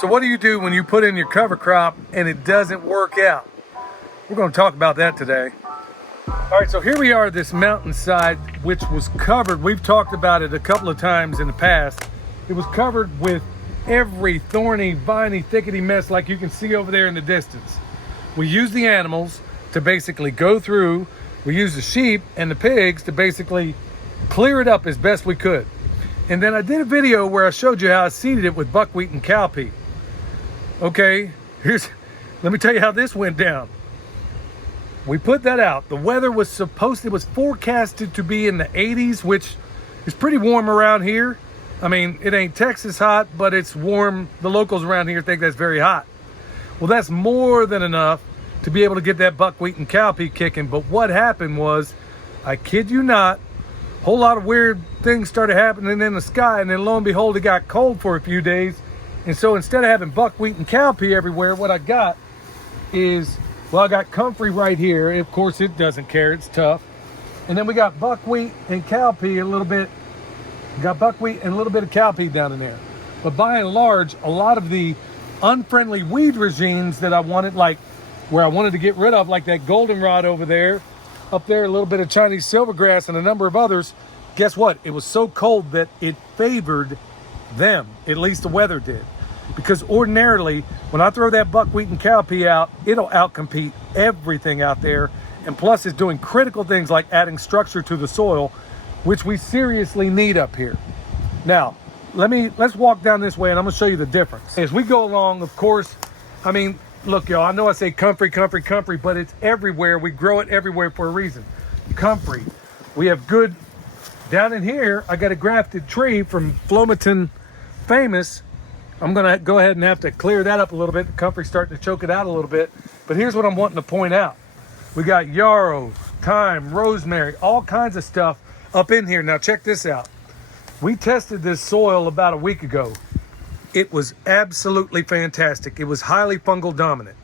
So what do you do when you put in your cover crop and it doesn't work out? We're going to talk about that today. All right, so here we are, this mountainside, which was covered. We've talked about it a couple of times in the past. It was covered with every thorny, viney, thickety mess like you can see over there in the distance. We used the animals to basically go through. We used the sheep and the pigs to basically clear it up as best we could. And then I did a video where I showed you how I seeded it with buckwheat and cowpea. Okay, let me tell you how this went down. We put that out. The weather was forecasted to be in the 80s, which is pretty warm around here. I mean, it ain't Texas hot, but it's warm. The locals around here think that's very hot. Well, that's more than enough to be able to get that buckwheat and cowpea kicking. But what happened was, I kid you not, a whole lot of weird things started happening in the sky, and then lo and behold, it got cold for a few days. And so instead of having buckwheat and cowpea everywhere, what I got is, well, I got comfrey right here. Of course, it doesn't care. It's tough. And then we got buckwheat and cowpea a little bit. Got buckwheat and a little bit of cowpea down in there. But by and large, a lot of the unfriendly weed regimes that I wanted, like where I wanted to get rid of, like that goldenrod over there, up there, a little bit of Chinese silvergrass and a number of others, guess what? It was so cold that it favored them. At least the weather did. Because ordinarily, when I throw that buckwheat and cowpea out, it'll outcompete everything out there. And plus, it's doing critical things like adding structure to the soil, which we seriously need up here. Now, let's walk down this way, and I'm gonna show you the difference. As we go along, of course, I mean, look, y'all, I know I say comfrey, but it's everywhere. We grow it everywhere for a reason. Comfrey. We have good, down in here, I got a grafted tree from Flomaton Famous. I'm gonna go ahead and have to clear that up a little bit. The comfrey's starting to choke it out a little bit. But here's what I'm wanting to point out. We got yarrow, thyme, rosemary, all kinds of stuff up in here. Now check this out. We tested this soil about a week ago. It was absolutely fantastic. It was highly fungal dominant.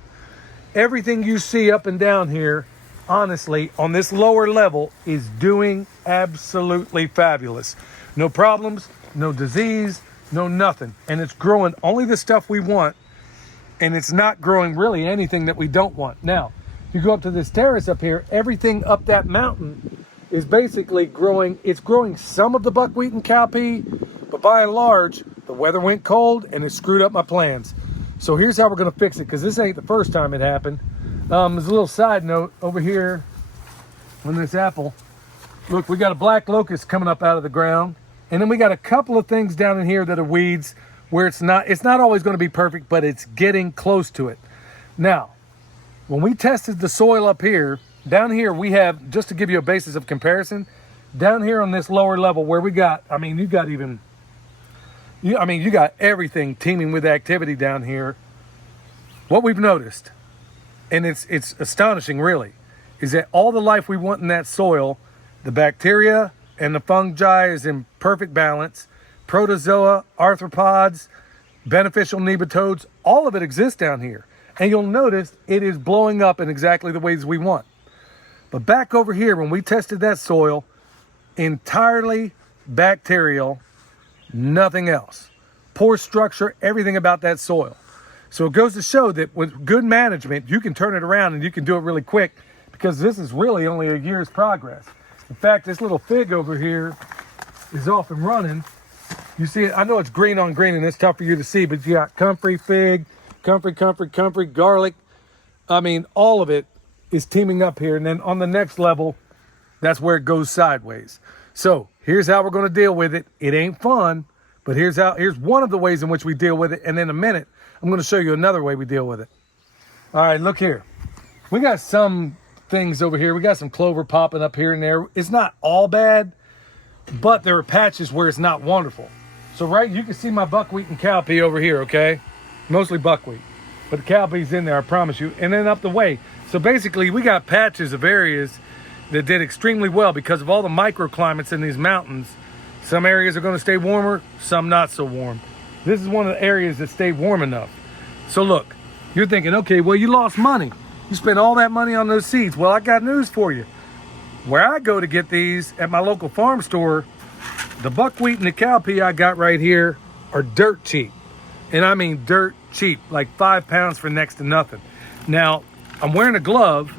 Everything you see up and down here, honestly, on this lower level is doing absolutely fabulous. No problems, no disease, no nothing. And it's growing only the stuff we want, and it's not growing really anything that we don't want. Now, if you go up to this terrace up here, everything up that mountain is basically growing. It's growing some of the buckwheat and cowpea, but by and large, the weather went cold and it screwed up my plans. So here's how we're gonna fix it, because this ain't the first time it happened. There's a little side note over here on this apple. Look, we got a black locust coming up out of the ground. And then we got a couple of things down in here that are weeds where it's not always going to be perfect, but it's getting close to it. Now, when we tested the soil up here, down here we have, just to give you a basis of comparison, down here on this lower level where we got, you got everything teeming with activity down here. What we've noticed, and it's astonishing really, is that all the life we want in that soil, the bacteria and the fungi is in perfect balance. Protozoa, arthropods, beneficial nematodes, all of it exists down here. And you'll notice it is blowing up in exactly the ways we want. But back over here, when we tested that soil, entirely bacterial, nothing else. Poor structure, everything about that soil. So it goes to show that with good management, you can turn it around and you can do it really quick, because this is really only a year's progress. In fact, this little fig over here is off and running. You see it, I know it's green on green and it's tough for you to see, but you got comfrey, fig, comfrey, garlic. All of it is teaming up here. And then on the next level, that's where it goes sideways. So here's how we're gonna deal with it. It ain't fun, but here's one of the ways in which we deal with it. And in a minute, I'm gonna show you another way we deal with it. All right, look here. We got some things over here. We got some clover popping up here and there. It's not all bad, but there are patches where it's not wonderful. So you can see my buckwheat and cowpea over here, okay? Mostly buckwheat, but the cowpea's in there, I promise you. And then up the way. So basically we got patches of areas that did extremely well because of all the microclimates in these mountains. Some areas are gonna stay warmer, some not so warm. This is one of the areas that stayed warm enough. So look, you're thinking, okay, well, you lost money. You spent all that money on those seeds. Well, I got news for you. Where I go to get these at my local farm store, the buckwheat and the cowpea I got right here are dirt cheap. And I mean dirt cheap, like 5 pounds for next to nothing. Now, I'm wearing a glove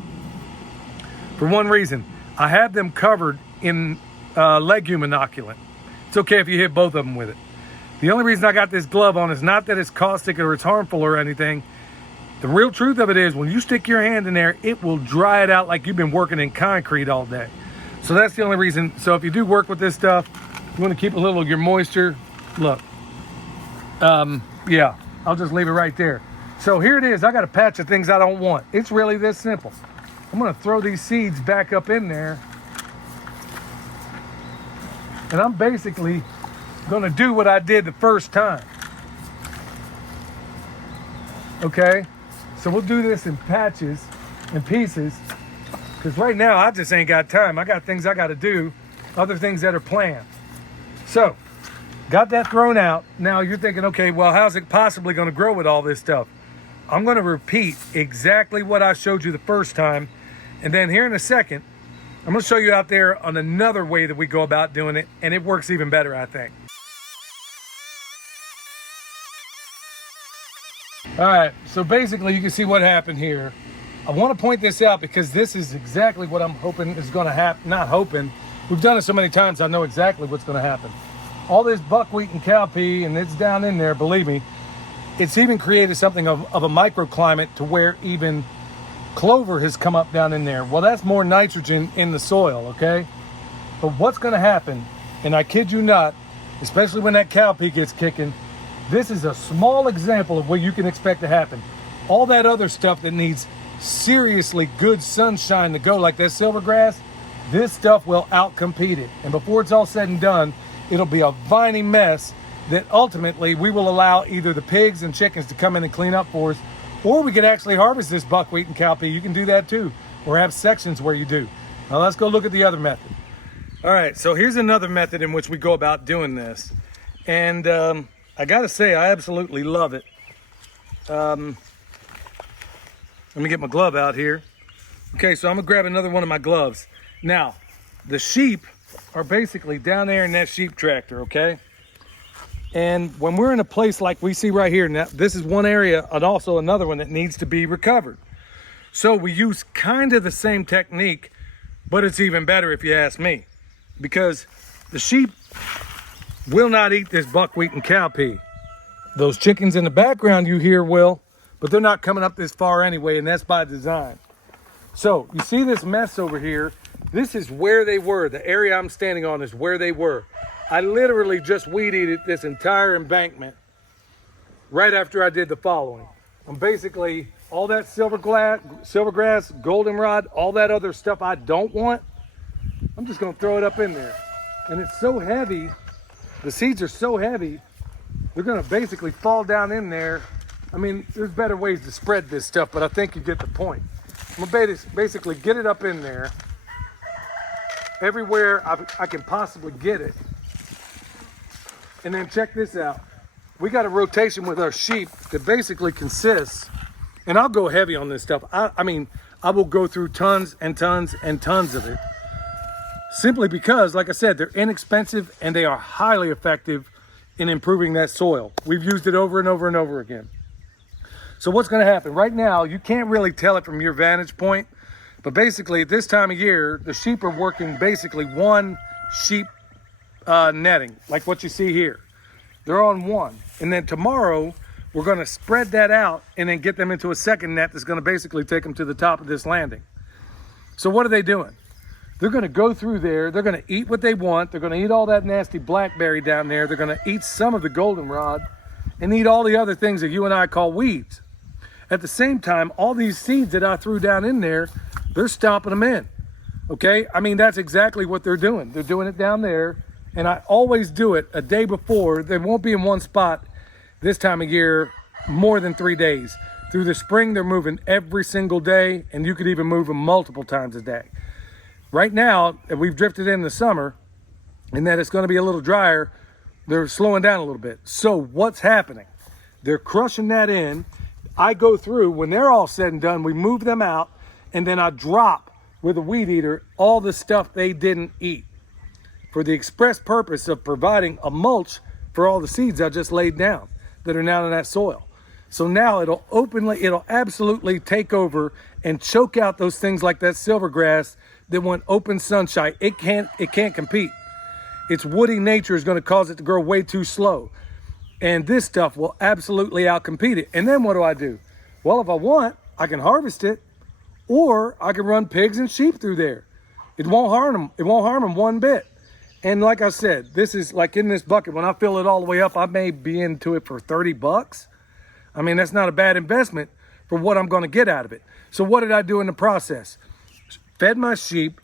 for one reason. I have them covered in legume inoculant. It's okay if you hit both of them with it. The only reason I got this glove on is not that it's caustic or it's harmful or anything. The real truth of it is when you stick your hand in there, it will dry it out like you've been working in concrete all day. So that's the only reason. So if you do work with this stuff, you want to keep a little of your moisture. Look, yeah, I'll just leave it right there. So here it is. I got a patch of things I don't want. It's really this simple. I'm going to throw these seeds back up in there. And I'm basically going to do what I did the first time. Okay? So we'll do this in patches and pieces. Because right now, I just ain't got time. I got things I got to do. Other things that are planned. So, got that thrown out. Now you're thinking, okay, well, how's it possibly going to grow with all this stuff? I'm going to repeat exactly what I showed you the first time. And then here in a second, I'm going to show you out there on another way that we go about doing it. And it works even better, I think. All right, so basically you can see what happened here. I want to point this out because this is exactly what I'm hoping is going to happen. Not hoping. We've done it so many times, I know exactly what's going to happen. All this buckwheat and cowpea, and it's down in there, believe me. It's even created something of a microclimate to where even clover has come up down in there. Well, that's more nitrogen in the soil, okay? But what's going to happen, and I kid you not, especially when that cowpea gets kicking, this is a small example of what you can expect to happen. All that other stuff that needs seriously good sunshine to go, like that silvergrass, this stuff will outcompete it. And before it's all said and done, it'll be a viney mess that ultimately we will allow either the pigs and chickens to come in and clean up for us, or we could actually harvest this buckwheat and cowpea. You can do that too, or have sections where you do. Now let's go look at the other method. All right, so here's another method in which we go about doing this. And I gotta say, I absolutely love it. Let me get my glove out here. Okay, so I'm gonna grab another one of my gloves. Now, the sheep are basically down there in that sheep tractor, okay? And when we're in a place like we see right here, now this is one area and also another one that needs to be recovered. So we use kind of the same technique, but it's even better if you ask me. Because the sheep will not eat this buckwheat and cowpea. Those chickens in the background you hear will, but they're not coming up this far anyway, and that's by design. So you see this mess over here? This is where they were. The area I'm standing on is where they were. I literally just weed-eated this entire embankment right after I did the following. I'm basically, all that silvergrass, goldenrod, all that other stuff I don't want, I'm just gonna throw it up in there. And it's so heavy, the seeds are so heavy, they're gonna basically fall down in there. I mean, there's better ways to spread this stuff, but I think you get the point. I'm gonna basically get it up in there, everywhere I can possibly get it. And then check this out. We got a rotation with our sheep that basically consists, and I'll go heavy on this stuff. I mean, I will go through tons and tons and tons of it. Simply because, like I said, they're inexpensive and they are highly effective in improving that soil. We've used it over and over and over again. So what's gonna happen? Right now, you can't really tell it from your vantage point, but basically at this time of year, the sheep are working basically one sheep netting, like what you see here. They're on one. And then tomorrow, we're gonna spread that out and then get them into a second net that's gonna basically take them to the top of this landing. So what are they doing? They're gonna go through there, they're gonna eat what they want, they're gonna eat all that nasty blackberry down there, they're gonna eat some of the goldenrod, and eat all the other things that you and I call weeds. At the same time, all these seeds that I threw down in there, they're stomping them in, okay? I mean, that's exactly what they're doing. They're doing it down there, and I always do it a day before. They won't be in one spot this time of year more than 3 days. Through the spring, they're moving every single day, and you could even move them multiple times a day. Right now, we've drifted in the summer, and that it's gonna be a little drier, they're slowing down a little bit. So what's happening? They're crushing that in. I go through, when they're all said and done, we move them out, and then I drop with a weed eater all the stuff they didn't eat for the express purpose of providing a mulch for all the seeds I just laid down. that are now in that soil. So now it'll absolutely take over and choke out those things like that silvergrass that want open sunshine. It can't compete. Its woody nature is going to cause it to grow way too slow. And this stuff will absolutely outcompete it. And then what do? Well, if I want, I can harvest it, or I can run pigs and sheep through there. It won't harm them. It won't harm them one bit. And like I said, this is like in this bucket, when I fill it all the way up, I may be into it for 30 bucks. I mean, that's not a bad investment for what I'm going to get out of it. So what did I do in the process? Fed my sheep,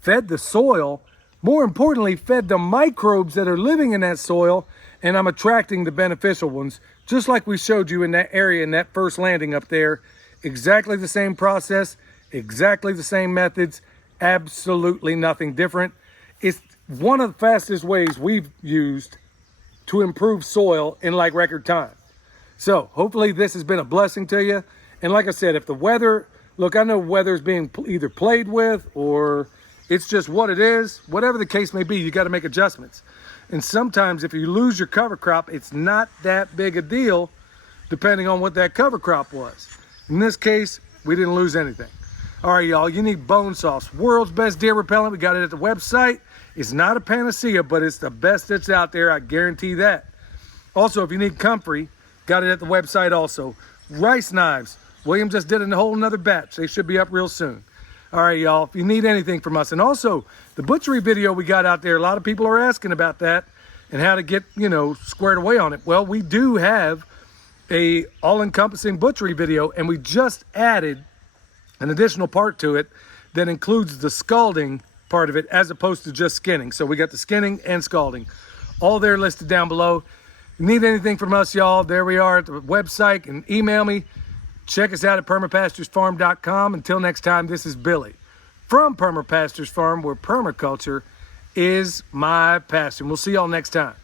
fed the soil, more importantly, fed the microbes that are living in that soil, and I'm attracting the beneficial ones, just like we showed you in that area, in that first landing up there. Exactly the same process, exactly the same methods, absolutely nothing different. It's one of the fastest ways we've used to improve soil in like record time. So hopefully this has been a blessing to you. And like I said, if the weather, look, I know weather's being either played with or it's just what it is. Whatever the case may be, you got to make adjustments. And sometimes if you lose your cover crop, it's not that big a deal depending on what that cover crop was. In this case, we didn't lose anything. All right, y'all, you need bone sauce. World's best deer repellent. We got it at the website. It's not a panacea, but it's the best that's out there. I guarantee that. Also, if you need comfrey, got it at the website also. Rice knives. William just did a whole nother batch. They should be up real soon. All right, y'all, if you need anything from us. And also, the butchery video we got out there, a lot of people are asking about that and how to get, squared away on it. Well, we do have a all-encompassing butchery video, and we just added an additional part to it that includes the scalding part of it as opposed to just skinning. So we got the skinning and scalding all there listed down below. If you need anything from us, y'all, there we are at the website, and email me. Check us out at permapasturesfarm.com. Until next time, this is Billy from Perma Pastures Farm, where permaculture is my passion. We'll see y'all next time.